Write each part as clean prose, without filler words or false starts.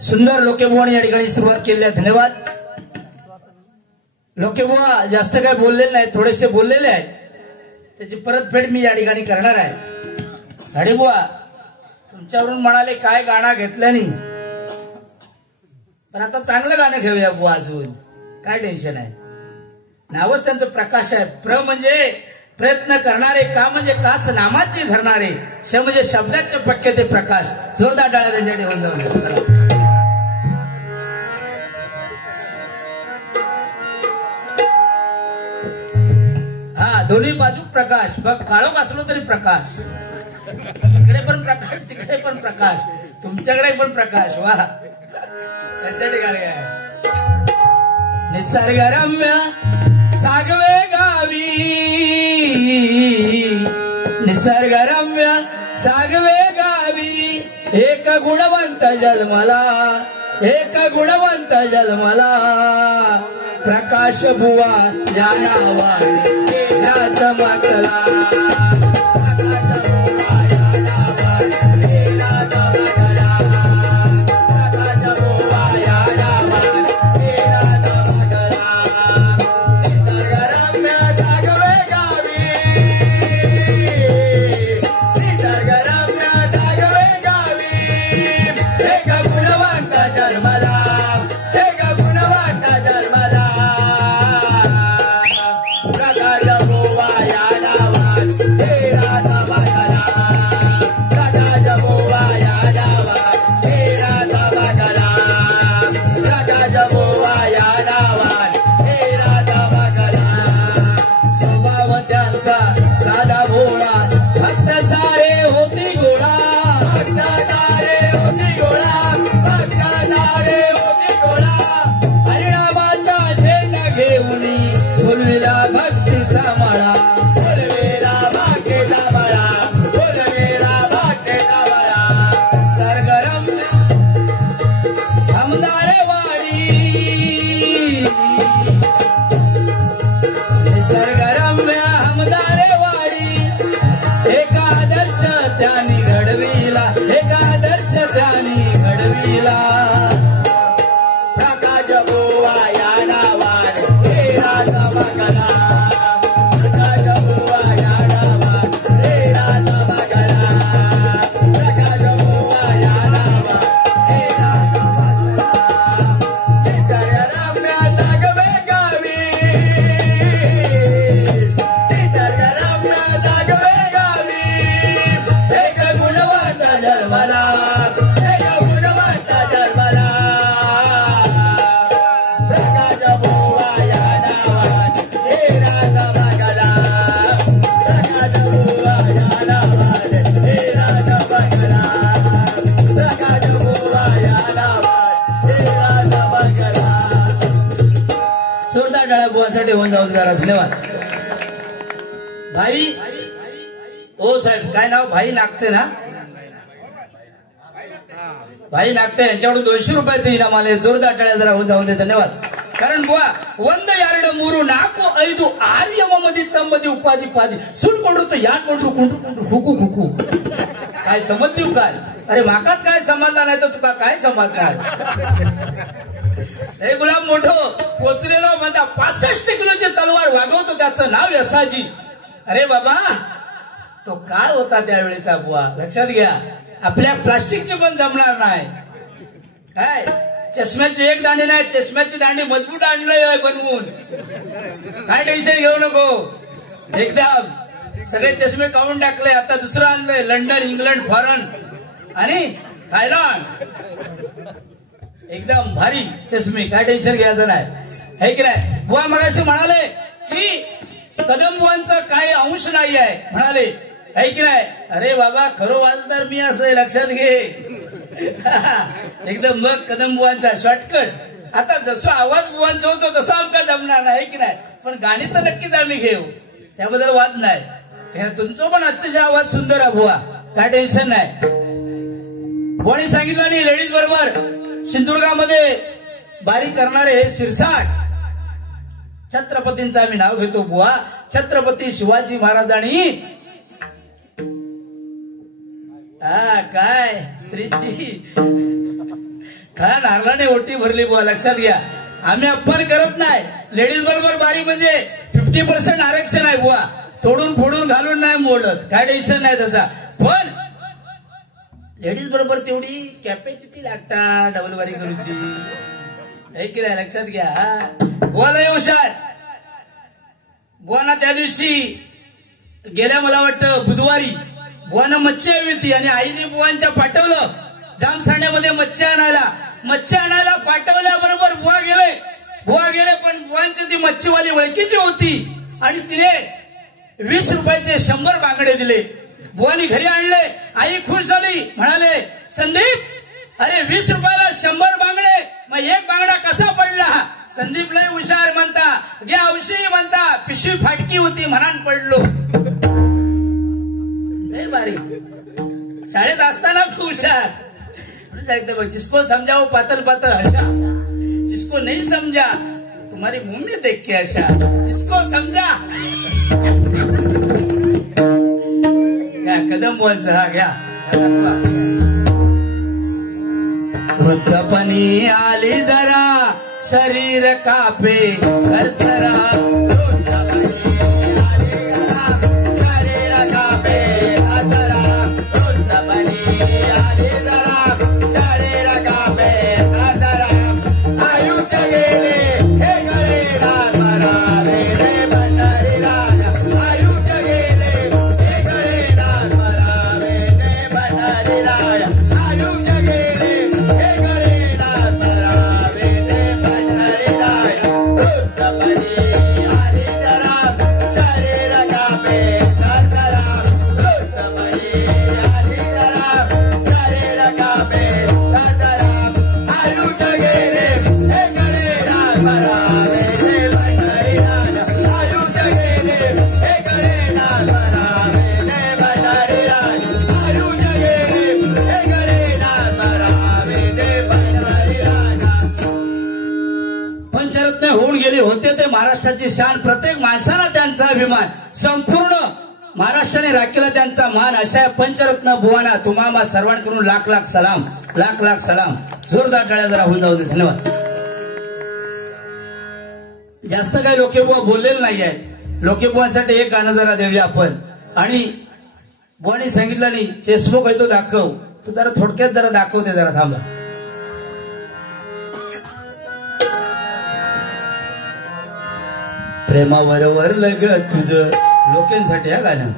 सुंदर लोकेबुवाने या ठिकाणी सुरुवात केली आहे. धन्यवाद. लोकेबुवा जास्त काय बोललेले नाही, थोडेसे बोललेले आहेत, त्याची परतफेड मी या ठिकाणी करणार आहे. हडेबुवा तुमच्यावरून म्हणाले काय गाणं घेतल्याने, पण आता चांगलं गाणं घेऊया बुवा, अजून काय टेन्शन आहे. नावच त्यांचं प्रकाश आहे. प्र म्हणजे प्रयत्न करणारे, का म्हणजे कास नामाची धरणारे, श म्हणजे शब्दाचे पक्के ते प्रकाश. जोरदार टाळ्या त्यांच्याकडे होऊन जाऊन. हा दोन्ही बाजू प्रकाश, बघ काळोख असलो तरी प्रकाश, इकडे पण प्रकाश तिकडे पण प्रकाश, तुमच्याकडे पण प्रकाश. वा त्यांच्या ठिकाणी निसर्गरम्य सागवे गावी, निसर्गरम्य सागवे गावी, एक गुणवंत जन्मला, एक गुणवंत जन्मला, प्रकाश बुवा या नावाने चमकला. होऊन जाऊन जरा. धन्यवाद. भाई ओ साहेब काय नाव, भाई नागते ना, भाई नागते, यांच्याकडून 200 रुपयाचं इनाम आले. जोरदार टाळ्या जरा होऊन जाऊन दे. धन्यवाद. कारण बुवा ಒಂದ ಎರಡು ಮೂರು ನಾಲ್ಕು ಐದು ಆರು ಯಮಮದಿ ತಂಬದಿ ಉಪಾಧಿ ಪಾದಿ सुन कोंडू या कोंडू कोंडू कोंडू हुकू हुकू काय समजू काय. अरे माकाच काय समजला नाही तर तुका काय समजणार. हे गुलाब मोठो पोचलेलो म्हणता 65 किलोची तलवार वागवतो, त्याचं नाव यसाजी. अरे बाबा तो काळ होता त्यावेळेचा बुवा, लक्षात घ्या. आपल्या प्लास्टिकचे पण जमणार नाही. काय चष्म्याची एक दांडी नाही, चष्म्याची दांडी मजबूत आणलंय बनवून. काय टेन्शन घेऊ नको. एकदम सगळे चष्मे काढून टाकले, आता दुसरं आणलंय. लंडन, इंग्लंड, फॉरेन आणि थायलंड. एकदम भारी चष्मे, काय टेन्शन घ्यायचं नाही. है की नाही. बुवा मगाशी म्हणाले की कदम बुवांचा काही अंश नाही आहे म्हणाले, है की नाही. अरे बाबा खरं वाचणार मी असं लक्षात घे. एकदम मग कदम बुवांचा शॉर्टकट. आता जसं आवाज बुवांचा होतो तसं आमका जमणार नाही की नाही, पण गाणी तर नक्कीच आम्ही घेऊ, त्याबद्दल वाद नाही. तुमचं पण अतिशय आवाज सुंदर आहे बुवा, काय टेन्शन नाही. बुवानी सांगितलं नाही लेडीज बरोबर सिंधुदुर्गामध्ये बारी करणारे शिरसाट छत्रपतींचं आम्ही नाव घेतो बुवा. छत्रपती शिवाजी महाराजांनी काय स्त्रीची खा नारळाने ओटी भरली बुवा, लक्षात घ्या. आम्ही अपमान करत नाही. लेडीज बरोबर बारी म्हणजे 50% आरक्षण आहे बुवा, तोडून फोडून घालून नाही मोडत, काय टेन्शन नाही तसा. पण लेडीज बरोबर तेवढी कॅपॅसिटी लागता डबल बारी करूची, हे की नाही, लक्षात घ्या. बुवाला हुशार. बुवाना त्या दिवशी गेल्या मला वाटतं बुधवारी बुवाना मच्छी हवी होती आणि आईने बुवांच्या पाठवलं जामसाण्यामध्ये मच्छी आणायला पाठवल्याबरोबर बुवा गेले पण बुवांची ती मच्छीवाली ओळखीची होती आणि तिने 20 रुपयाचे 100 बांगडे दिले. बुवानी घरी आणले. आई खुश झाली, म्हणाले संदीप अरे 20 रुपयाला 100 बांगडे, मग एक बांगडा कसा पडला. संदीप लय हुशार म्हणता, घ्या औषधी म्हणता, पिशवी फाटकी होती म्हणान पडलो. लय बारी. शाळेत असताना हुशार. जिसको समझाओ पातल पातल हशा, जिसको नहीं समझा तुम्हारी मुंह में देख के हशा, जिसको समझा. घ्या कदम बोलचा हा घ्या. वृद्धपणी आली जरा शरीर कापे करतरा. महाराष्ट्राची शान, प्रत्येक माणसाला त्यांचा अभिमान, संपूर्ण महाराष्ट्राने राखीला त्यांचा मान. अशा पंचरत्न बुवाना तुम्हा सर्वांकडून लाख लाख सलाम, लाख लाख सलाम. जोरदार टाळ्या जरा होऊन जाऊ दे. धन्यवाद. जास्त काही लोकेबुवा बोललेलं नाही आहे. लोकेबुवांसाठी एक गाणं जरा देऊया आपण. आणि बुवानी सांगितलं नाही चेसबुक आहे तो दाखव, तू जरा थोडक्यात जरा दाखवते, जरा थांबा. प्रेमावर वरलं ग तुझं, लोकांसाठी हा गाणं.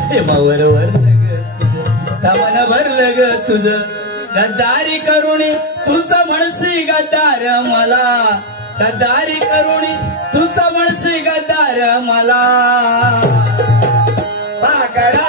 प्रेमावर वरलं ग तुझं, तमन भरलं ग तुझं, गद्दारी करुणी तुझं म्हणसी गद्दार मला, गद्दारी करुणी तुझं म्हणसी गद्दार मला. पागळा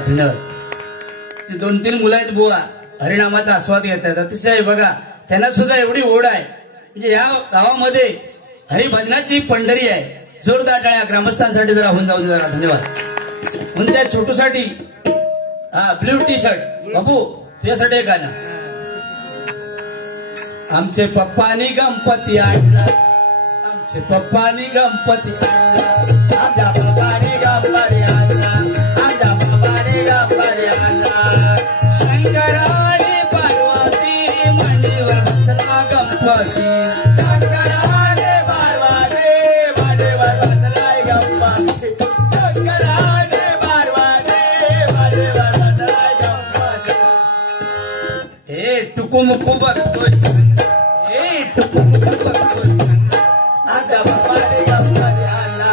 धन्यवाद. 2-3 मुलं आहेत बुवा, हरिनामाचा आस्वाद घेतात. अतिशय बघा, त्यांना सुद्धा एवढी ओढ आहे. म्हणजे या गावामध्ये हरिभजनाची पंढरी आहे. जोरदार टाळ्या ग्रामस्थांसाठी जरा होऊन जाऊ दे जरा. धन्यवाद. म्हणून त्या छोटूसाठी हा ब्ल्यू टी शर्ट बाबू तुझ्यासाठी एक गाणं. आमचे पप्पानी गणपती आणला, आमचे पप्पानी गणपती आणला, आमच्या पप्पानी गणपती आणला, आमच्या पप्पानी गणपती आणला. शंकराने पार्वती मांडीवर बसला गणपती, शंकराने पार्वती मांडीवर बसलाय गणपती, शंकराने पार्वती मांडीवर बसलाय टुकुमुकू बघतोय ए टुकुमुकू बघतोय आता बाबा रे गप्पा आला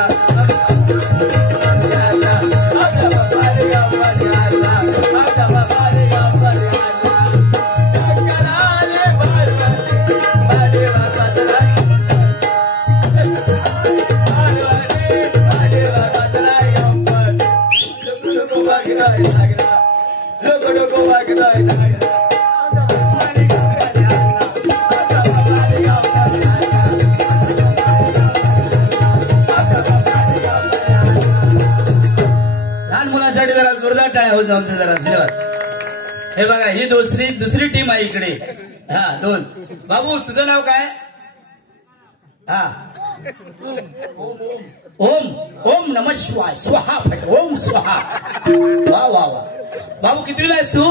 आता बाबा रे गप्पा आला आता बाबा रे गप्पा आला शंकराले पार्वती पाडेवा पातळाई पाडेवा पातळाई अंबर लोक वागलाय लागला लोक वागलाय लागला जरा जोरदार टाळ्या होत नव्हते जरा धन्यवाद. हे बघा ही दुसरी टीम आहे इकडे. हा दोन. बाबू तुझं नाव काय? हा ओम ओम नमः शिवाय स्वाहा ओम स्वाहा. वा वा वा. बाबू कितवीला आहेस तू?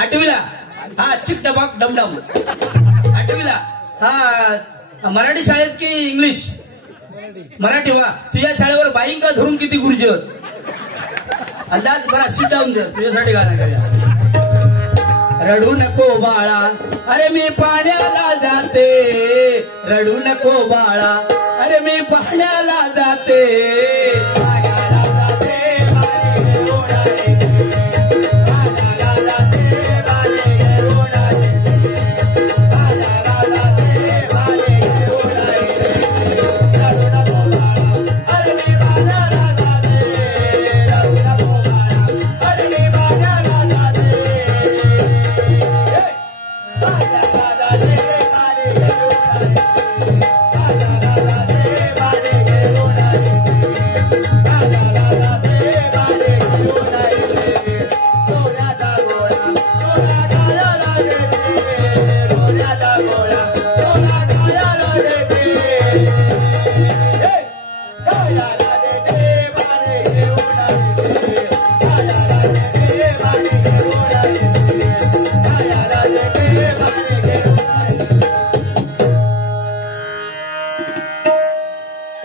आठवीला. हा चिक डबाक डमडम. आठवीला. हा मराठी शाळेत की इंग्लिश? मराठी. वा. तुझ्या शाळेवर बाईंग का धरून किती गुरुजी होत? अंदाज बरा. सिट डाऊन दे. तुझ्यासाठी गाणं करूया. रडू नको बाळा अरे मी पाण्याला जाते रडू नको बाळा अरे मी पाण्याला जाते पाण्याला जाते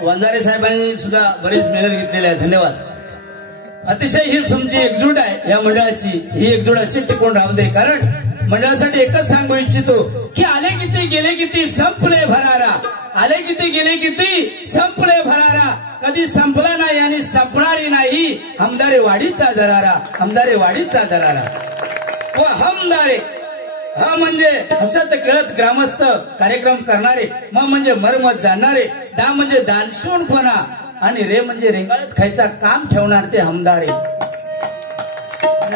वंजारे साहेबांनी सुद्धा बरीच मेहनत घेतलेली आहे. धन्यवाद. अतिशय ही तुमची एकजूट आहे या मंडळाची. ही एकजूट अशी टिकून राहू दे. कारण मंडळासाठी एकच सांगू इच्छितो की आले किती गेले किती संपले भरारा. आले किती गेले किती संपले भरारा. कधी संपला नाही आणि संपणारी नाही हमदारे वाडीचा दरारा. हमदारे वाडीचा दरारा व हमदारे. हा म्हणजे हसत खेळत ग्रामस्थ कार्यक्रम करणारे. म म्हणजे मरमत जाणणारे. दा म्हणजे दानशूरपणा आणि रे म्हणजे रेंगाळत खायचा काम ठेवणार ते हमदारे.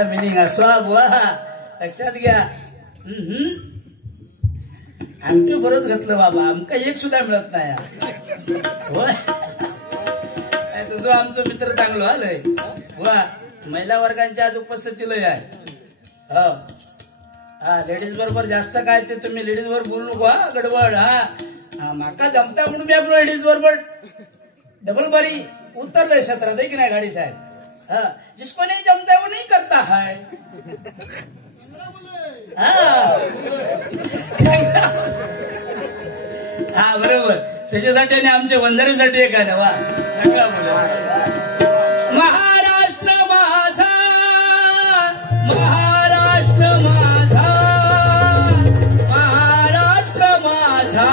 मिनिंग असवा बुवा लक्षात घ्या. आमके बरोच घातलं बाबा. आमका एक सुद्धा मिळत नाही. होय तुझं आमचं मित्र चांगलं आलंय वा. महिला वर्गांच्या आज उपस्थितीला आहे. हो हा लेडीज बरोबर जास्त काय ते तुम्ही लेडीज वर बोलू नको. हा गडबड. हा माका जमता म्हणून मी आपलं लेडीज बरोबर डबल बारी उतरले क्षेत्रात आहे की नाही गाडी साहेब. हा जिसको नाही जमता वो नहीं करता है. हा बरोबर. त्याच्यासाठी आणि आमच्या वंदनेसाठी एक आहे. वा सगळा महाराष्ट्र माझा महाराष्ट्र माझा महाराष्ट्र माझा.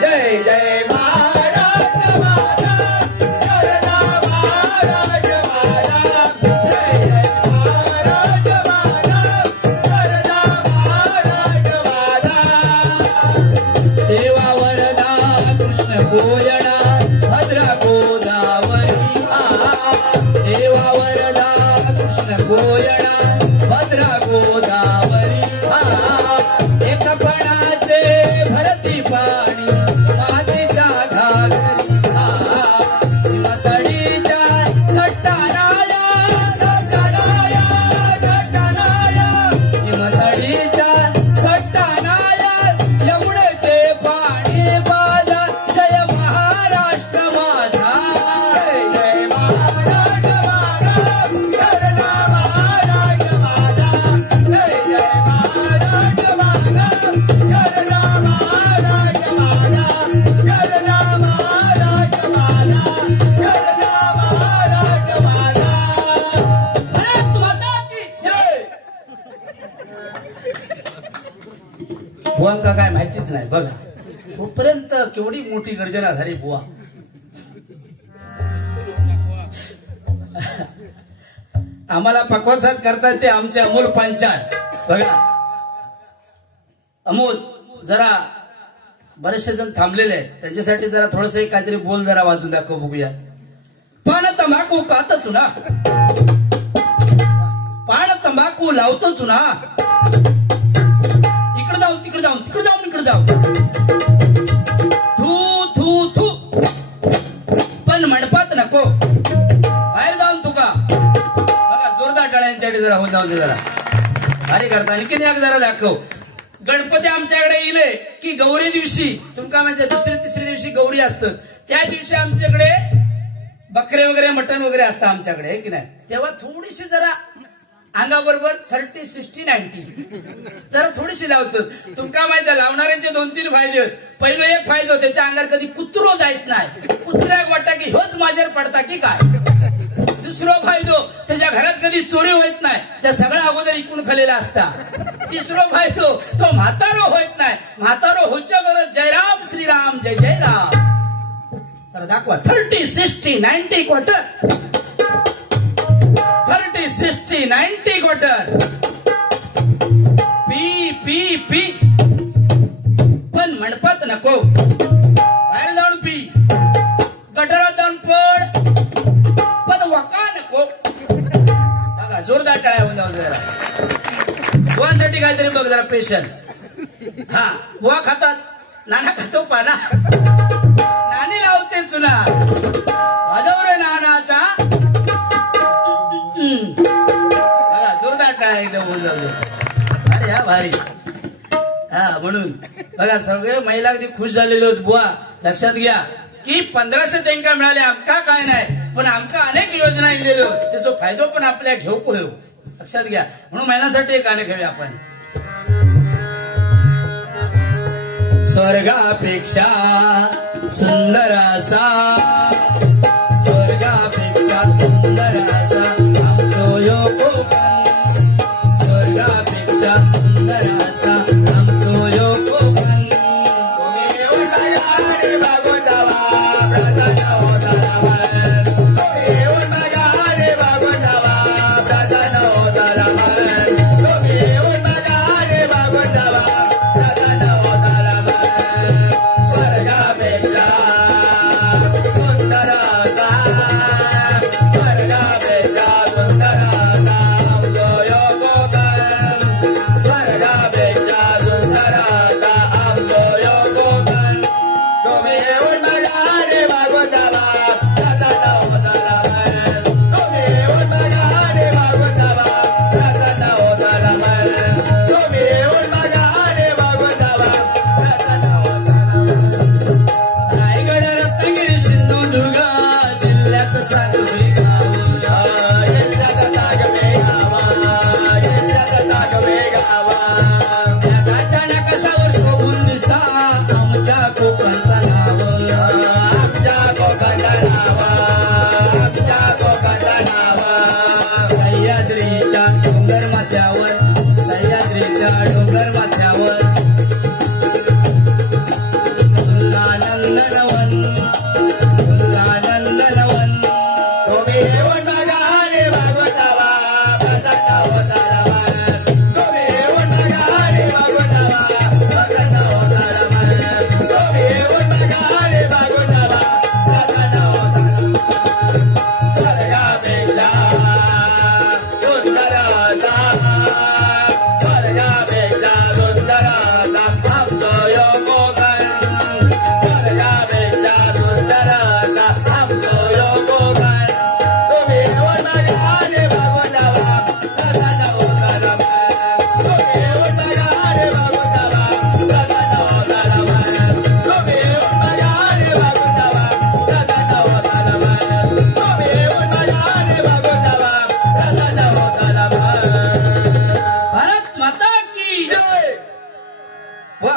जय जय महाराष्ट्र माझा. महाराष्ट्र माझा. जय जय महाराष्ट्र माझा. महाराष्ट्र माझा. देवा वरदा कृष्ण कोयना भद्रा गोदावरी. देवा वरदा कृष्ण कोयना बुवांका काय माहितीच नाही बघा. तोपर्यंत केवढी मोठी गर्जना झाली बुवा. आम्हाला पक्वासात करतात ते आमचे अमोल पांचाळ बघा. अमोल जरा बरेचसे जण थांबलेले आहेत, त्यांच्यासाठी जरा थोडस काहीतरी बोल जरा वाजून दाखव बघूया. पान तंबाखू खातच ना, पान तंबाखू लावतोच ना, इकडे जाऊन तिकडे जाऊन तिकडे जाऊन इकडे जाऊन थू थू थू, पण मंडपात नको, बाहेर जाऊन तुका बघा. जोरदार टाळ्यांच्याकडे जरा होऊन जाऊ दे जरा. अरे करता आणखी एक जरा दाखव. गणपती आमच्याकडे येले की गौरी दिवशी तुमका माहिती दुसऱ्या तिसऱ्या दिवशी गौरी असतं, त्या दिवशी आमच्याकडे बकरे वगैरे मटण वगैरे असतं आमच्याकडे, आहे की नाही. तेव्हा थोडीशी जरा अंगाबरोबर 30, 60, 90 जरा थोडीशी लावतो. तुमका माहिती आहे लावणाऱ्यांचे 2-3 फायदे आहेत. पहिलं एक फायदा त्याच्या अंगावर कधी कुत्रो जायत नाही, कुत्र्याक वाटता की ह्योच माझ्यावर पडता की काय. दुसरा फायदो त्याच्या घरात कधी चोरी होत नाही, त्या सगळ्या अगोदर इकून खालेला असता. तिसरा फायदो तो म्हातारो होत नाही, म्हातारो होच्या बरोबर जय राम श्रीराम जय जय राम. तर दाखवा 30, 60, 90 quarter, 30, 60, 90 quarter. P P P, पण मंडपात नको, बाहेर जाऊन पी, गटारात जाऊन पड, पण वका नको. बघा जोरदार टाळ्या होऊन जाऊ जरा. बुवांसाठी काहीतरी बघ जरा स्पेशल. हा बुवा खातात, नाना खातो पाना, नानी लावते चुना, वाजव रे नानाचा. बघा जोरदार टाळ्या एकदम होऊन जाऊ. अरे हा भारी. हा म्हणून बघा सगळे महिला अगदी खुश झालेले होत. बुवा लक्षात घ्या की 1500 त्यांना मिळाले, आमका काय नाही, पण आमका अनेक योजना दिलेल्या त्याचा फायदा पण आपल्या घेऊ होऊ. लक्षात घ्या. म्हणून महिलांसाठी एक गाणं घेऊया आपण. स्वर्गापेक्षा सुंदर असा, स्वर्गापेक्षा सुंदर असा आमचो यो कोकण, स्वर्गापेक्षा सुंदर असा आमचो यो कोकण.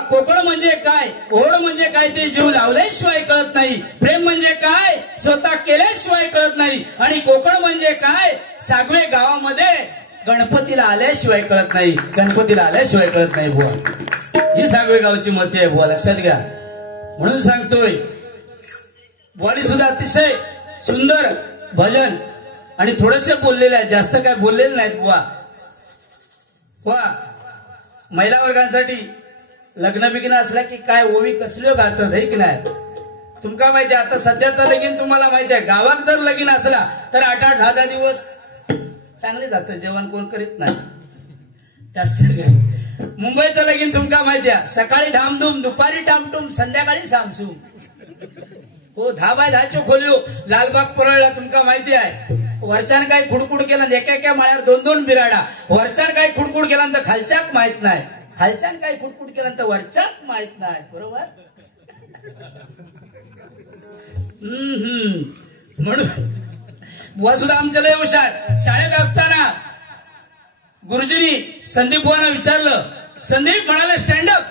कोकण म्हणजे काय, ओढ म्हणजे काय ते जीव लावल्याशिवाय कळत नाही. प्रेम म्हणजे काय स्वतः केल्याशिवाय कळत नाही. आणि कोकण म्हणजे काय, सागवे गावामध्ये गणपतीला आल्याशिवाय कळत नाही, गणपतीला आल्याशिवाय कळत नाही बुवा. ही सागवे गावची मती आहे बुवा, लक्षात घ्या. म्हणून सांगतोय बुवाली सुद्धा अतिशय सुंदर भजन आणि थोडेसे बोललेले आहेत, जास्त काय बोललेले नाहीत बुवा. महिला वर्गांसाठी लग्न बिग्न असला की काय ओवी कसली गातात आहे की नाही. तुमका माहिती आहे आता सध्याचं लगीन तुम्हाला माहिती आहे, गावात जर लगीन असला तर 8-8, 10-10 दिवस चांगले जातं, जेवण कोण करीत नाही जास्त. मुंबईचं लगीन तुमका माहिती आहे, सकाळी धामधूम, दुपारी टामटूम, संध्याकाळी सामसूम. हो 10 बाय 10 खोल्यो लालबाग परळला तुमका माहिती आहे. वरच्यान काय खुडकुड केलं, एका माळ्यावर 2-2 बिराडा. वरच्यान काय खुडकुड केल्यानंतर खालच्याक माहित नाही, खालच्यान काय खुडकुड केल्यानंतर वरच्याक माहित नाही. बरोबर. म्हणून बुवा सुद्धा आमच्या लय हुशार. शाळेत असताना गुरुजींनी संदीप बुवांना विचारलं. संदीप म्हणाले स्टँडअप.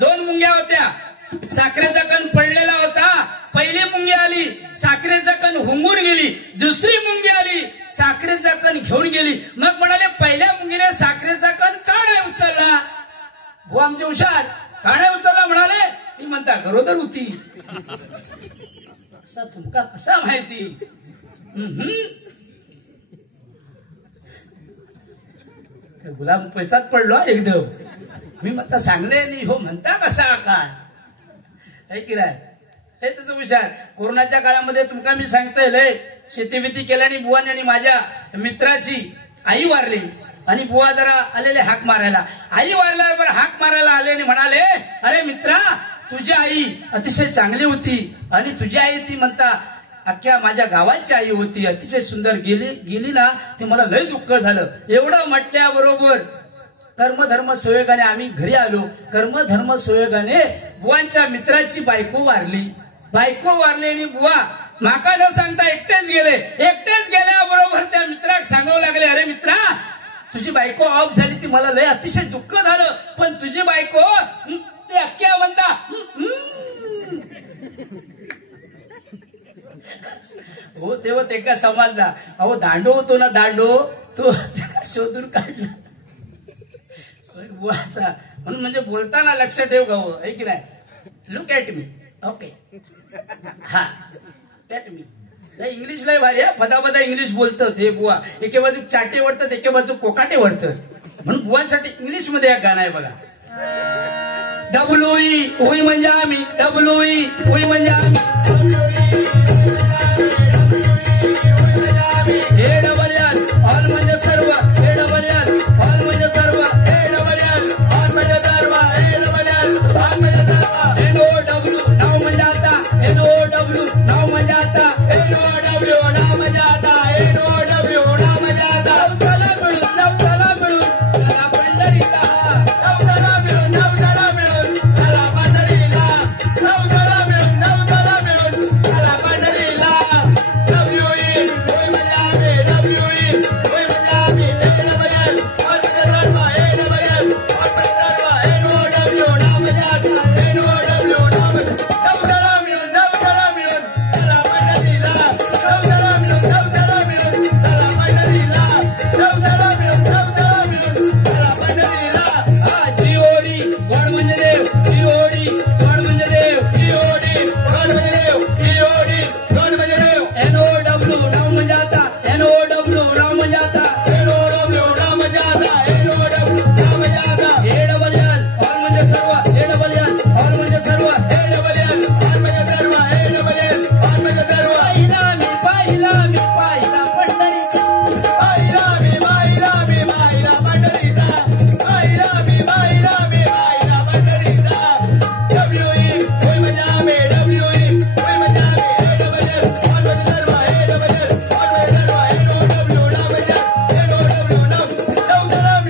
2 मुंग्या होत्या, साखरेचा कण पडलेला होता. पहिली मुंगी आली, साखरेचा कण हुंगून गेली. दुसरी मुंगी आली, साखरेचा कण घेऊन गेली. मग म्हणाले पहिल्या मुंगीने साखरेचा कण का नाही उचलला. बुवा आमचे हुशार. का नाही उचलला म्हणाले. ती म्हणता गरोदर होती. असा तुमका कसा माहिती. गुलाम पैसात पडलो एकदम. मी म्हणता सांगले नाही हो म्हणता कसा काय है की नाही. हे तसं विचार. कोरोनाच्या काळामध्ये तुमका मी सांगतोय लय शेतीबिती केल्याने बुवाने आणि माझ्या मित्राची आई वारली आणि बुवा जरा आलेले हाक मारायला. आई वारल्यावर हाक मारायला आले आणि म्हणाले अरे मित्रा तुझी आई अतिशय चांगली होती आणि तुझी आई ती म्हणता अख्ख्या माझ्या गावाची आई होती, अतिशय सुंदर. गेली ना ते मला लय दुःख झालं. एवढं म्हटल्याबरोबर कर्मधर्म सुयोगाने आम्ही घरी आलो. कर्मधर्म सुयोगाने बुवांच्या मित्राची बायको वारली. बायको वारली आणि बुवा माका न सांगता एकटेच गेले. एकटेच गेल्याबरोबर त्या मित्राक सांगावं लागले अरे मित्रा तुझी बायको ऑफ झाली, ती मला लय अतिशय दुःख झालं. पण तुझी बायको ते अख्ख्या म्हणता हो तेव्हा ते का समजला. अहो दांडो होतो ना दांडो तो शोधून काढला बुवाचा. म्हणून म्हणजे बोलताना लक्ष ठेव गाव आहे की नाही. Look at me. ओके हा ऍट मी. इंग्लिश लय भारी आहे. पदा इंग्लिश बोलतात हे बुवा. एके बाजू चाटे वडतात, एके बाजू कोकाटे वडतात. म्हणून बुवांसाठी इंग्लिश मध्ये एक गाणं आहे बघा. डब्ल्यूई उई म्हणजे आम्ही, डब्ल्यूई उई म्हणजे आम्ही, हे डबल एल ऑल म्हणजे सर्व, हे डबल एल ऑल म्हणजे सर्व, हे डबल एल ऑल म्हणजे सर्व, हे डबल एल ऑल म्हणजे सर्व. एन ओ डब्ल्यू नाव म्हणजे आता, एन ओ डब्ल्यू नाव म्हणजे आता, एन ओ डब्ल्यू नाव म्हणजे आता, एन ओ डब्ल्यू नाव म्हणजे आता.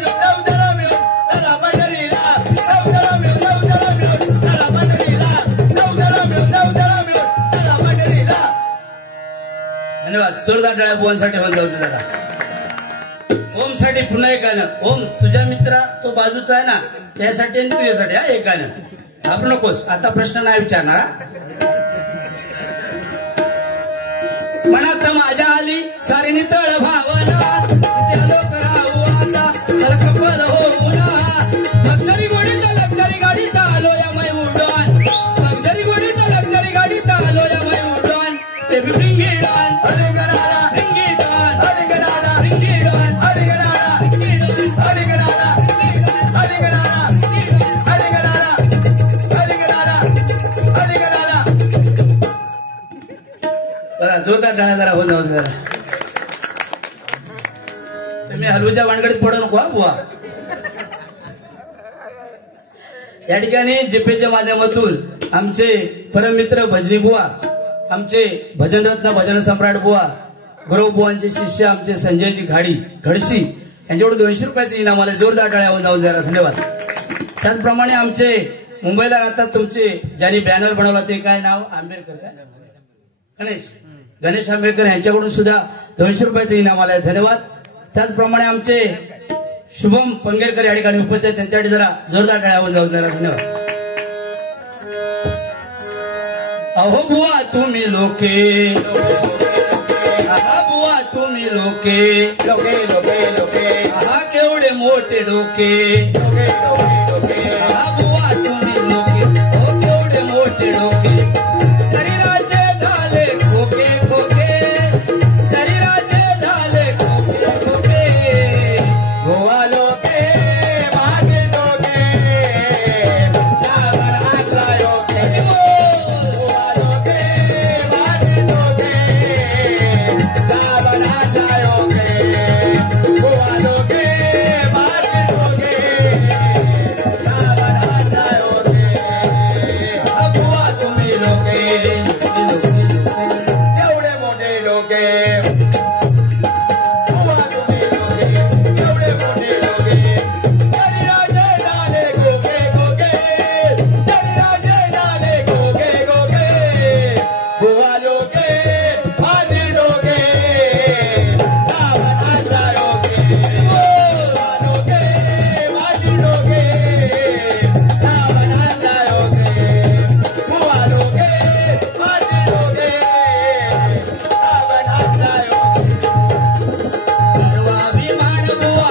चला मिळून चला पंढरीला, चला मिळून चला पंढरीला, चला मिळून चला पंढरीला. जोरदार डळ्या बुवांसाठी म्हणलं होतं जरा. ओम साठी पुन्हा एक गाणं. ओम तुझ्या मित्रा तो बाजूचा आहे ना त्यासाठी आणि तुझ्यासाठी हा एक गाणं. घाबरू नकोस. आता प्रश्न नाही विचारणार. मनात माझ्या आली सारी नितळ भावना त्या लोक राहू टाळ्या जरा होऊन जाऊ जरा. तुम्ही हलवूच्या भानगडीत पडू नको बुवा. या ठिकाणी जिपेच्या माध्यमातून आमचे परममित्र भजनी बुवा, आमचे भजनरत्न भजन सम्राट बुवा, गुरव बुवांचे शिष्य आमचे संजयजी घडशी यांच्याकडून 200 रुपयाचे इनाम आले. जोरदार टाळ्या होऊन जाऊ जरा. धन्यवाद. त्याचप्रमाणे आमचे मुंबईला राहतात तुमचे ज्यांनी बॅनर बनवला ते काय नाव आंबेडकर काय गणेश आंबेडकर यांच्याकडून सुद्धा 200 रुपयाचे इनाम आले. धन्यवाद. त्याचप्रमाणे आमचे शुभम पंगेरकर या ठिकाणी उपस्थित आहेत, त्यांच्यासाठी जरा जोरदार टाळ्या होऊन जाऊ जरा. धन्यवाद. अहो बुवा तुम्ही लोके, आहा बुवा तुम्ही लोके, लोके लोके लोके, आहा केवढे मोठे डोके, लोके लोके लोके, आहा बुवा तुम्ही लोके, हो केवढे मोठे डोके, शरीराचे झाले खोके खोके, शरीराचे झाले खोके खोके, बुवा लोके माझे डोके, सावन आणला योके, बुवा लोके माझे डोके, सावन आणला योके, बुवा लोके माझे डोके, सावन आणला योके, बुवा तुम्ही लोके, एवढे मोठे डोके, बुवा तुम्ही लोके, एवढे मोठे डोके, शरीराचे झाले खोके खोके, शरीराचे झाले खोके खोके, बुवा लोके माझे डोके, सावन आणला योके, बुवा लोके माझे डोके, सावन आणला योके, बुवा लोके माझे डोके, सावन आणला योके. सर्व अभिमान बुवा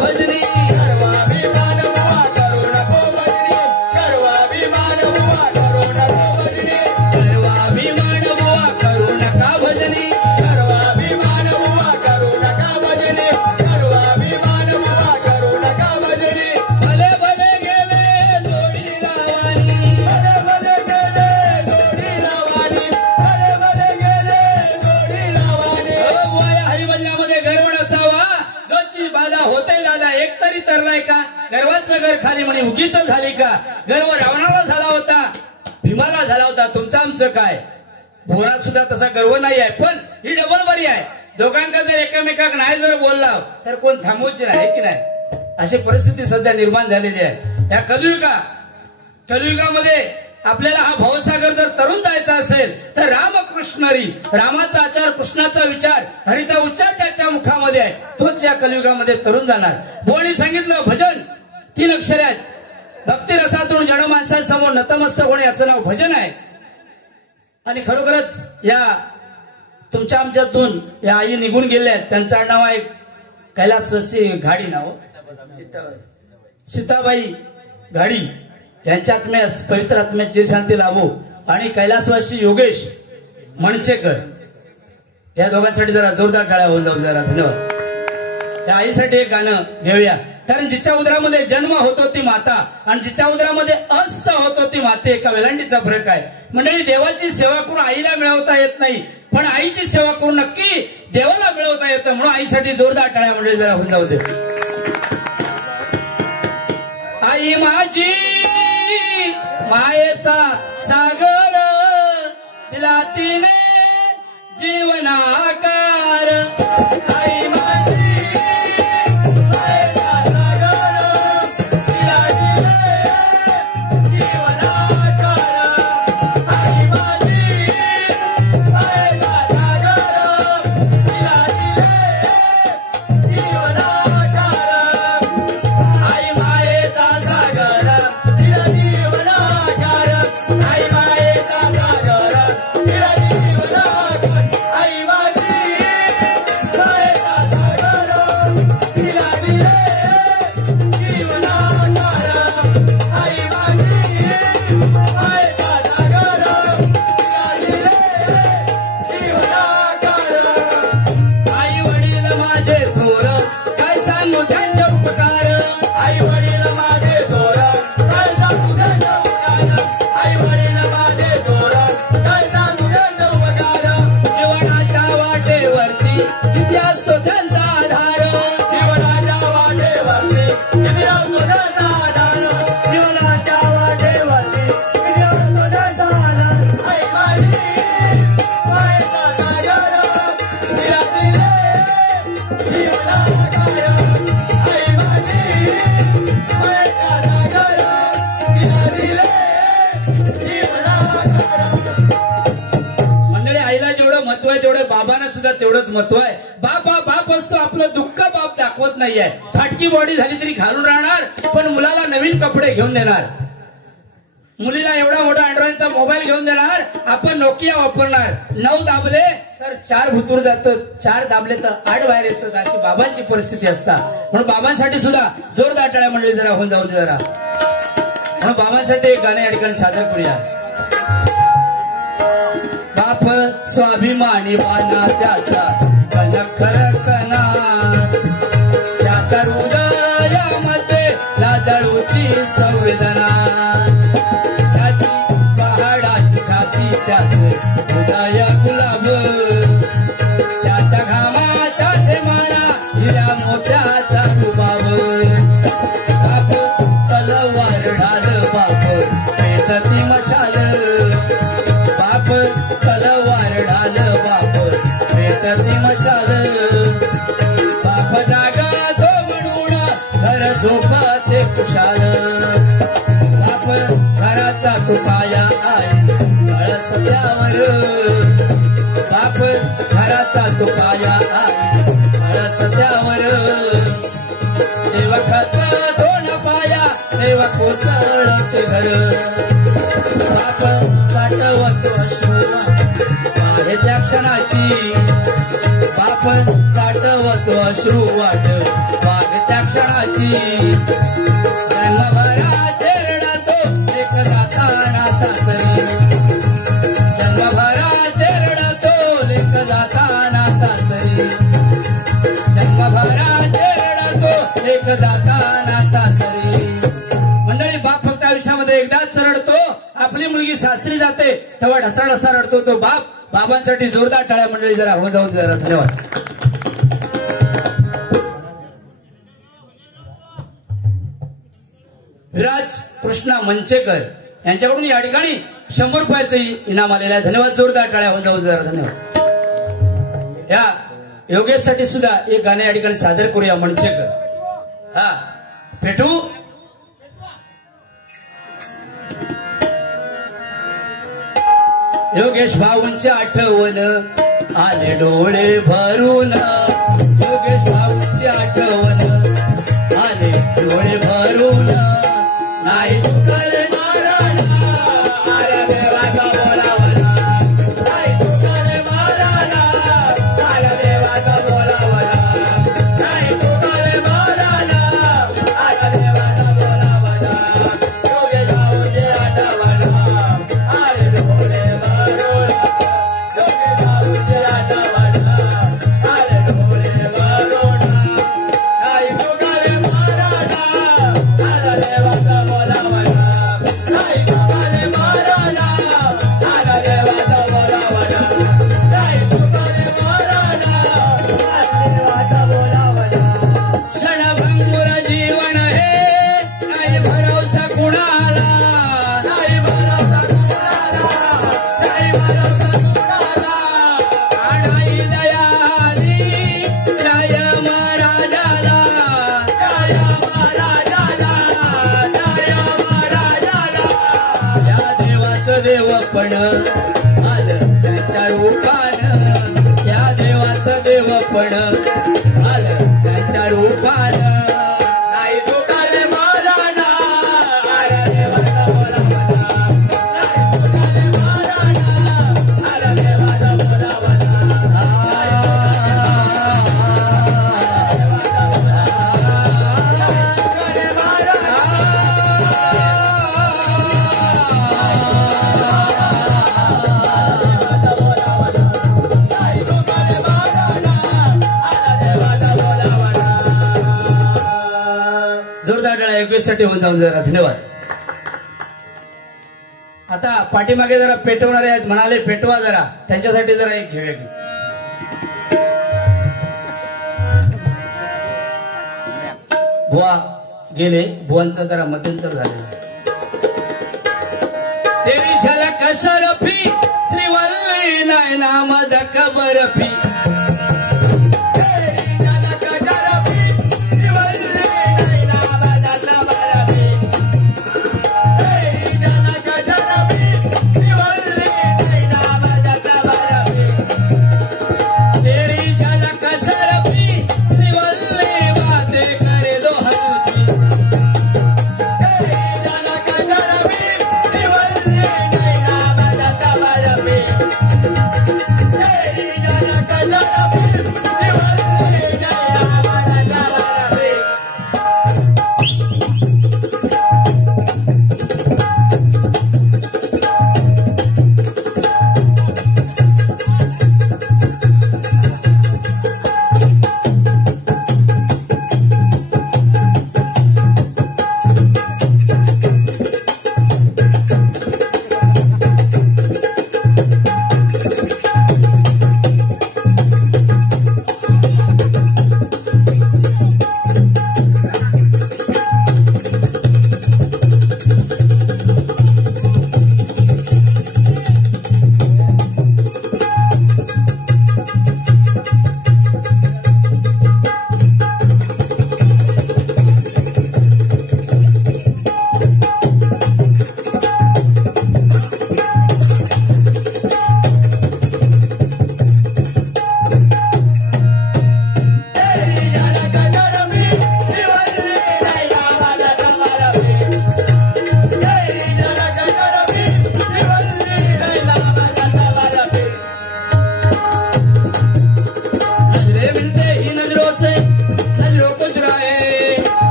भजनी, सर्व अभिमान बुवा करू नको भजनी, सर्व अभिमान बुवा करू नको भजनी, सर्व अभिमान बुवा करू नका भजनी, सर्व अभिमान बुवा करू नका भजनी, सर्व अभिमान बुवा करू नका भजनी. भले भले गेले जोडी लावानी, भले भले गेले जोडी लावानी, भले भले गेले जोडी लावानी. बुवा या हरिभजनामध्ये गर्व नसावा, गची बाधा होते दादा एक तरी तरलाय का, गर्वाचं घर खाली म्हणे उगीच झाली का, गर्व रावणाला झाला होता भीमाला झाला होता, तुमचं आमचं काय. भोरा सुद्धा तसा गर्व नाही आहे, पण ही डबल बरी आहे. दोघांका जर एकमेकाक नाही जर बोलला तर कोण थांबवायचे आहे की नाही, अशी परिस्थिती सध्या निर्माण झालेली आहे. त्या कलियुगामध्ये आपल्याला हा भावसागर जर तरुण जायचा असेल तर रामकृष्णरी, रामाचा आचार कृष्णाचा विचार हरीचा उच्चार त्याच्या मुखामध्ये आहे, तोच या कलियुगामध्ये तरुण जाणार. बोणी सांगितलं भजन 3 अक्षरे आहेत. भक्ती रसातून जड माणसासमोर नतमस्तक होणे याचं नाव भजन आहे. आणि खरोखरच या तुमच्या आमच्यातून या आई निघून गेल्या आहेत, त्यांचं नाव आहे कैलासवासी घाडी, नाव सीताबाई घाडी. यांच्या आत्म्यास पवित्र आत्म्याची शांती लाभो. आणि कैलासवासी योगेश मणचेकर या दोघांसाठी जरा जोरदार टाळ्या होऊन जाऊ जरा. धन्यवाद. त्या आईसाठी एक गाणं घेऊया, कारण जिच्या उदरामध्ये जन्म होतो ती माता आणि जिच्या उदरामध्ये अस्त होतो ती माते, एका वेलांडीचा फरक आहे. मंडळी, देवाची सेवा करून आईला मिळवता येत नाही, पण आईची सेवा करून नक्की देवाला मिळवता येतं. म्हणून आईसाठी जोरदार टाळ्या मंडळी जरा होऊन जाऊ दे. आई माझी मायेचा सागर, दिला तिने जीवनाकार. आई माझी मायेचा सागर, दिला तिने जीवनाकार. आई माझी मायेचा सागर, दिला तिने जीवनाकार. आई मायेचा सागर, दिला जीवनाकार. आई मायेचा सागर, दिला जीवनाकार. आई माझी मायेचा सागर. तेवढंच महत्व आहे. बाप हा बाप असतो, आपलं दुःख बाप दाखवत नाहीये. फाटकी बॉडी झाली तरी घालून राहणार, पण मुलाला नवीन कपडे घेऊन देणार. मुलीला एवढा मोठा अँड्रॉइडचा मोबाईल घेऊन देणार, आपण नोकिया वापरणार. 9 दाबले तर 4 भुतूर जातं, 4 दाबले तर 8 बाहेर येतात. अशी बाबांची परिस्थिती असता. म्हणून बाबांसाठी सुद्धा जोरदार टाळ्या मंडळी जरा होऊन जाऊ दे जरा. म्हणून बाबांसाठी एक गाणं या ठिकाणी सादर करूया. बाप स्वाभिमानी बाना त्याचा कणखर कणा, त्याच्या हृदयामध्ये लाजळूची संवेदना, हृदय गुलाब, त्याच्या घामाच्या थेमाळा हिऱ्या मोत्याचा रुबाब. बाप तलवार ढाल बाप पेटती मशाल, बाप तलवार ढाल बाप पेटती मशाल. बाप जागा तो म्हणून घर झोपते कुशाल, बाप घराचा तुकाया आहे सत्यावर, बाप घराचा तुकाया आहे सत्यावर. देवा खात दोन पाया देवा कोसळते घर, बाप साठवतो अश्रू आहे त्या क्षणाची, बाप साठवतो अश्रू वाट वाघ त्या क्षणाची. जन्मभरा रडतो एक जाताना सासरी, जन्मभराचे रडतो लेक जाताना सासरी, जन्मभराचे रडतो लेक जाताना सासरी. मंडळी, बाप फक्त आयुष्यामध्ये एकदाच रडतो. आपली मुलगी सासरी जाते तेव्हा ढसा ढसा रडतो तो बाप. बाबांसाठी जोरदार टाळ्या मंडळी जरा होऊन जाऊन जरा. धन्यवाद. राज कृष्णा मंचेकर यांच्याकडून या ठिकाणी 100 रुपयाचं इनाम आलेलं आहे. धन्यवाद. जोरदार टाळ्या होऊन जाऊ जरा. धन्यवाद. या योगेश साठी सुद्धा एक गाणं या ठिकाणी सादर करूया. मंचेकर हा पेटू. योगेश भाऊंची आठवण आले डोळे भरून, योगेश भाऊंची आठवण आले डोळे भरून. नाही तुकले देवपण आलं त्यांच्या रूपानं, त्या देवाचं देवपण आलं त्यांच्या रूपानं. नाही तुकाले महाराणा आला देवाचा बोलावला, नाही तुकाले महाराणा आला देवाचा बोलावला. योगेशसाठी होऊन जाऊन जरा. धन्यवाद. आता पाठीमागे जरा पेटवणारे आहेत, म्हणाले पेटवा जरा, त्यांच्यासाठी जरा एक घेऊया की. बुवा गेले, बुवांचा जरा मध्यंतर झालेला. तेरी झलक शरफी श्रीवल्ली नैना मदक बर्फी, तेरी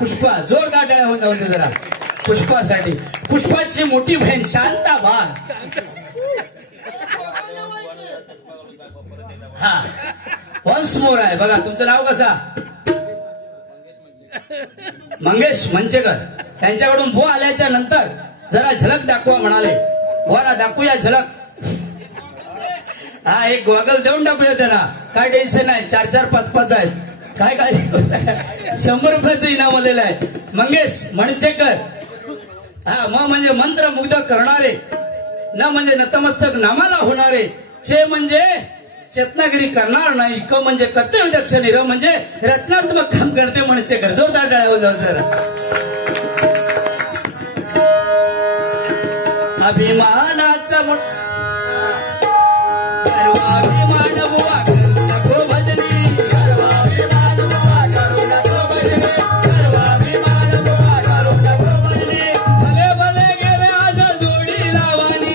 पुष्पा जोरदार टाळ्या होऊन जाऊ दे जरा पुष्पासाठी. पुष्पाची मोठी बहीण शांताबा. हा वन्स मोर आहे बघा. तुमचं नाव कसा? मंगेश मंचेकर. त्यांच्याकडून बुवा आल्याच्या नंतर जरा झलक दाखवा म्हणाले. बुवाला दाखवूया झलक. हा एक गॉगल देऊन टाकूया त्यांना. काय टेन्शन नाही. 4-4 5-5 आहेत. काय काय 100 रुपयाचं इनाम आलेलं आहे. मंगेश मंचेकर. हा म म्हणजे मंत्रमुग्ध करणारे, न म्हणजे नतमस्तक नामाला होणारे, चे म्हणजे चेतनागिरी करणार नाही, क म्हणजे कर्तव्य दक्ष, र म्हणजे रचनात्मक काम करते मंचेकर. जोरदार टाळ्या होऊन जाऊ जरा. अभिमानाचा अभिमान बुवा करू नको भजनी. भले भले गेले आज जोडी लावानी.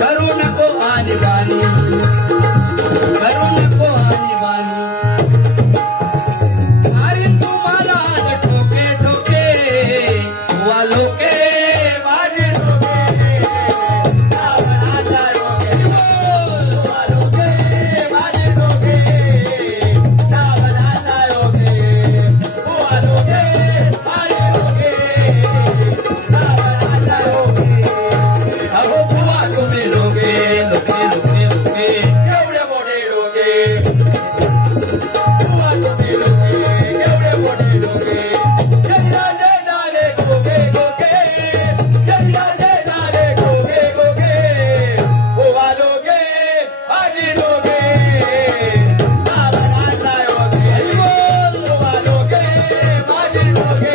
करू नको आणीबाणी, करू नको आणीबाणी. अरे तुम्हाला ठोके ठोके बुवा लोके माझे ठोके. अहो बुवा तुम्ही लोके लोके लोके लोके एवढे मोठे लोके. बुवा तुम्ही लोके एवढे मोठे लोके. जय झाले गोगे गोगे, जय झाले गोगे गोगे. बुवा लोके माझे लोके. बुवा लोके माझे लोके.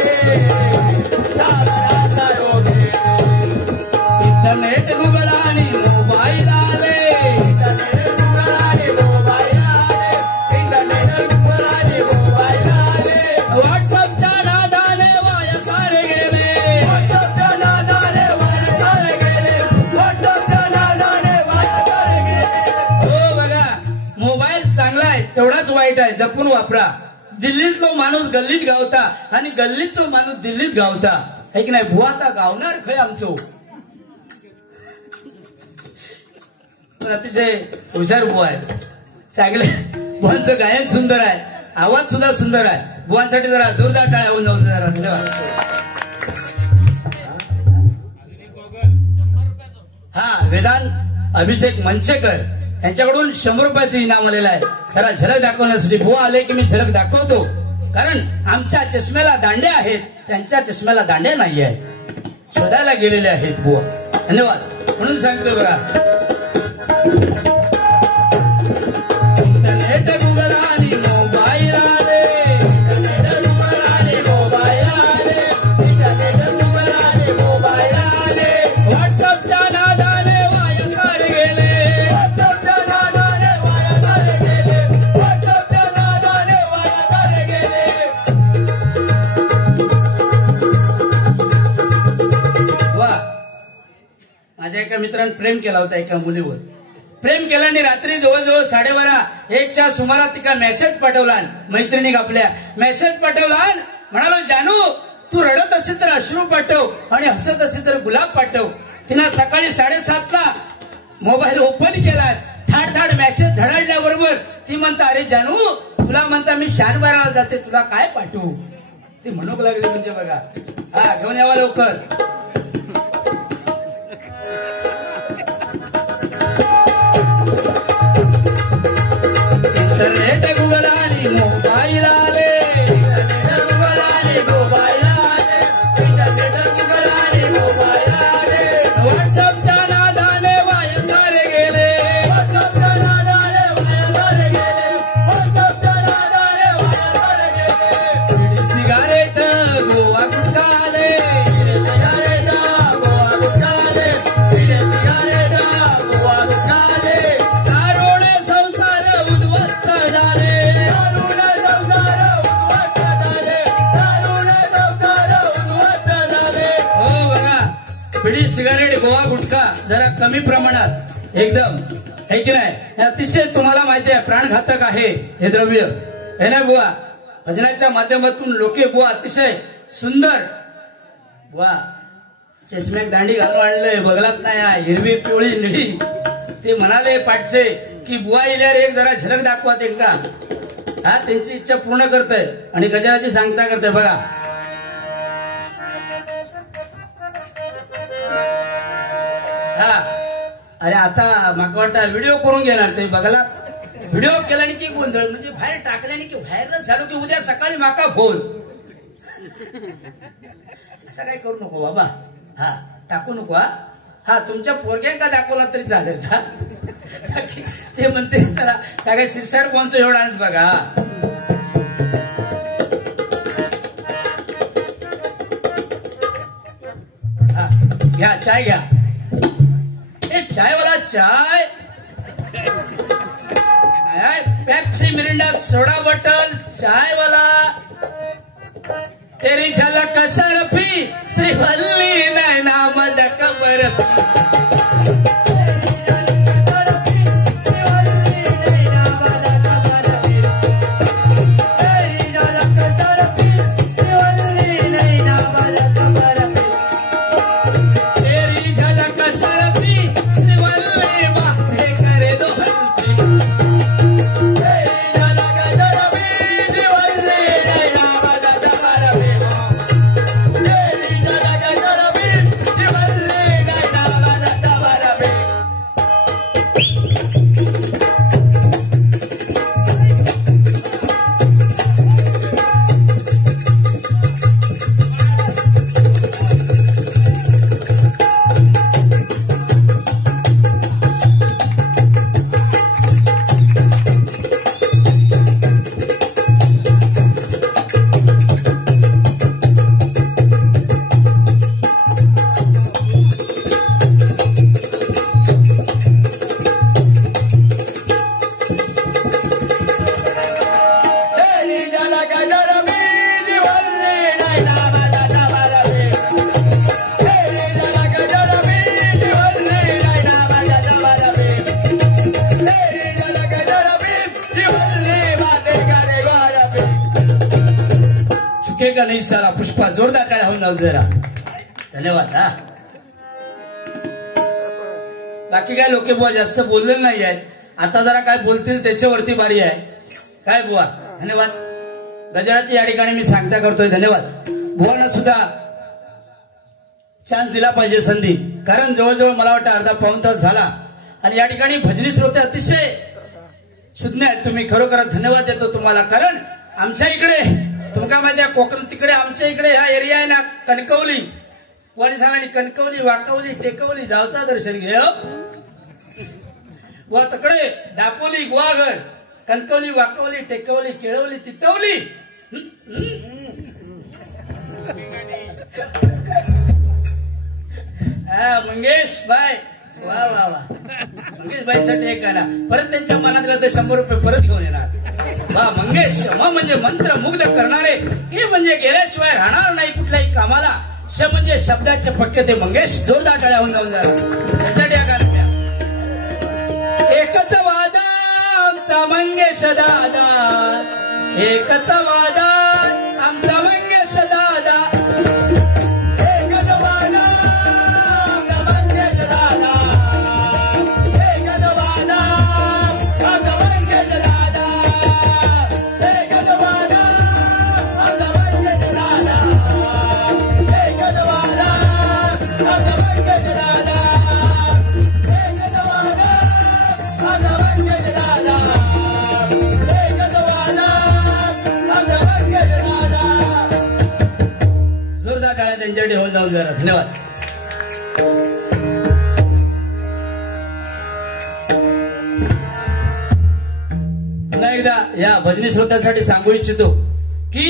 इंटरनेट गुगल आणि मोबाईल आले. व्हॉट्सअपच्या नादाने वाया सारे गेले. हो बघा, मोबाईल चांगला आहे तेवढाच वाईट आहे. जपून वापरा. दिल्लीतलो माणूस गल्लीत गावता आणि गल्लीतलो माणूस दिल्लीत गावता. है की नाही? भुवा आता गावणार खय आमचो. अतिशय हुशार बुवा आहे. चांगलं बुवांचं गायन सुंदर आहे, आवाज सुद्धा सुंदर आहे. बुवांसाठी जरा जोरदार टाळ्या होऊन जाऊ जरा. धन्यवाद. हा वेदांत अभिषेक मंचेकर यांच्याकडून 100 रुपयाचं इनाम आलेलं आहे. जरा झलक दाखवण्यासाठी. बुवा आले की मी झलक दाखवतो, कारण आमच्या चष्म्याला दांड्या आहेत, त्यांच्या चष्म्याला दांड्या नाही आहेत. शोधायला गेलेले आहेत बुवा. धन्यवाद. म्हणून सांगतो बघा. इंटरनेट गुगल आणि मोबाईल आले. व्हॉट्सअपच्या नादाने वाया सारे गेले. वा, माझ्या एका मित्राने प्रेम केला होता एका मुलीवर. प्रेम केल्याने रात्री जवळजवळ 12:30-1च्या सुमारात तिका मेसेज पाठवला. मैत्रिणी आपल्या मेसेज पाठवला. म्हणालो, जानू तू रडत असेल तर अश्रू पाठव आणि हसत असेल तर गुलाब पाठव. तिनं सकाळी 7:30ला मोबाईल ओपन केला. थाड थाड मेसेज धडाडल्याबरोबर ती म्हणता, अरे जानू तुला म्हणता मी शानबाराला जाते, तुला काय पाठवू. ती म्हणूक लागली म्हणजे बघा. हा घेऊन यावा लवकर. इंटरनेट गुगल आणि मोबाईल आले. व्हॉट्सअपच्या नादाने वाया सारे गेले. सिगारेट गोवा गुटखा आले. दारोडे संसार उद्ध्वस्त झाले. हो बघा, बिडी सिगारेट गोवा गुटखा जरा कमी प्रमाणात एकदम है की नाही. हे अतिशय तुम्हाला माहिती आहे प्राणघातक आहे हे द्रव्य, हे ना बुवा. भजनाच्या माध्यमातून लोके बुवा अतिशय सुंदर बुवा चष्म्याक दांडी घालून आणलंय, बघलात नाही हिरवी पिवळी निळी. ते म्हणाले पाठचे की बुवा इल्यावर एक जरा झलक दाखवा त्यांना. हा त्यांची इच्छा पूर्ण करतय आणि गजराची सांगता करतय बघा. हा अरे आता माका वाटतं व्हिडिओ करून घेणार ते बघला. व्हिडिओ केल्याने की गोंधळ म्हणजे बाहेर टाकल्याने की व्हायरल झालो की उद्या सकाळी माका फोन. असं काय करू नको बाबा. हा टाकू नको. हा तुमच्या पोरग्यांका दाखवला तरी चालेल का. ते म्हणते त्याला सगळ्या शिरसाट कोणतो एवढा डान्स बघा. हा घ्या चाय घ्या. चाय वाला चाय पेप्सी मिरिंडा सोडा बॉटल चाय वाला. तेरी झलक शरफी श्रीवल्ली नैना मदक बर्फी. का नाही साला पुष्पा जोरदार काय होऊन जाऊ जरा. धन्यवाद. हा बाकी काय लोके बुवा जास्त बोललेलं नाही आहेत. आता जरा काय बोलतील त्याच्यावरती बारी आहे. काय बुवा धन्यवाद. गजराची या ठिकाणी मी सांगता करतोय धन्यवाद. बुवानं सुद्धा चान्स दिला पाहिजे संधी. कारण जवळजवळ मला वाटतं अर्धा पाऊण तास झाला आणि या ठिकाणी भजनी श्रोते अतिशय शुद्ध आहेत. तुम्ही खरोखर धन्यवाद देतो तुम्हाला. कारण आमच्या इकडे तुमका माहिती आहे कोकण तिकडे आमच्या इकडे हा एरिया आहे ना कणकवली वाणी सांगा कणकवली वाकवली टेकवली जावचा दर्शन घे. व तकडे दापोली गुवाघर कणकवली वाकवली टेकवली केळवली तितवली. हा मंगेश भाई वा वा वा. मंगेश भाईसाठी एक गाणं परत त्यांच्या मनात 100 रुपये परत घेऊन येणार. वा मंगेश म्हणजे मंत्र मुग्ध करणारे. हे म्हणजे गेल्याशिवाय राहणार नाही कुठल्याही कामाला. श म्हणजे शब्दाचे पक्के ते मंगेश. जोरदार टाळ्या होऊन जाऊन जरा त्यासाठी या गाण्यात. एकच वादा आमचा मंगेश दादा. एकच वादा आमचा मंगेश दादा. त्यांच्यासाठी होऊन जाऊ जरा. धन्यवाद. पुन्हा एकदा या भजनी श्रोत्यांसाठी सांगू इच्छितो की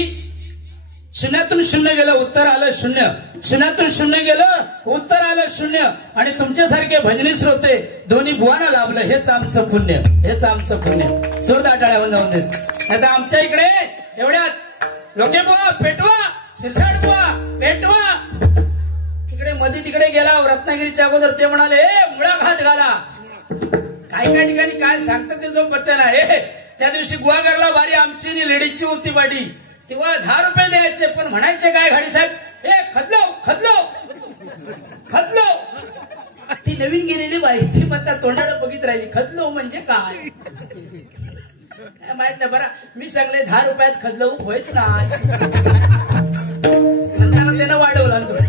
शून्यातून शून्य गेलं उत्तर आलं शून्य. शून्यातून शून्य गेलं उत्तर आलं शून्य. आणि तुमच्यासारखे भजनी श्रोते दोन्ही बुवांना लाभलं. हेच आमचं पुण्य. हेच आमचं पुण्य. जोरदार टाळ्या होऊन जाऊन देत. आता आमच्या इकडे एवढ्यात लोके बुवा पेटवा शिरसाट बुवा पेटवा. तिकडे मध्ये तिकडे गेला रत्नागिरीच्या अगोदर ते म्हणाले मुळा घात घाला. एका ठिकाणी काय सांगतात ते जो पत्ता नाही. त्या दिवशी गुहागरला बारी आमची लेडीजची होती बाडी. तेव्हा 10 रुपये द्यायचे, पण म्हणायचे काय घाडी साहेब, हे खदलो खदलो खदलो. ती नवीन गेलेली बाई ती म्हणता तोंडाला बघित राहिली, खदलो म्हणजे काय माहित नाही बरं. मी सांगले 10 रुपयात खदलो होत नाही म्हणताना त्यानं वाढवला म्हणून